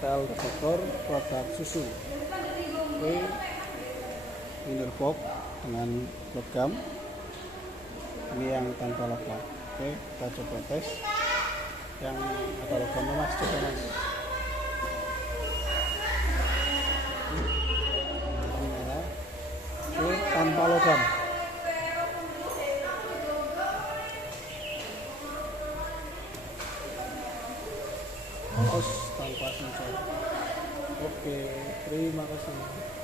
retail detektor produk susu. Oke, inner box dengan logam, ini yang tanpa logam. Oke, kita coba tes yang ada logamnya mas, coba mas. Oke, tanpa logam. Tanpa sensor. Oke, terima kasih.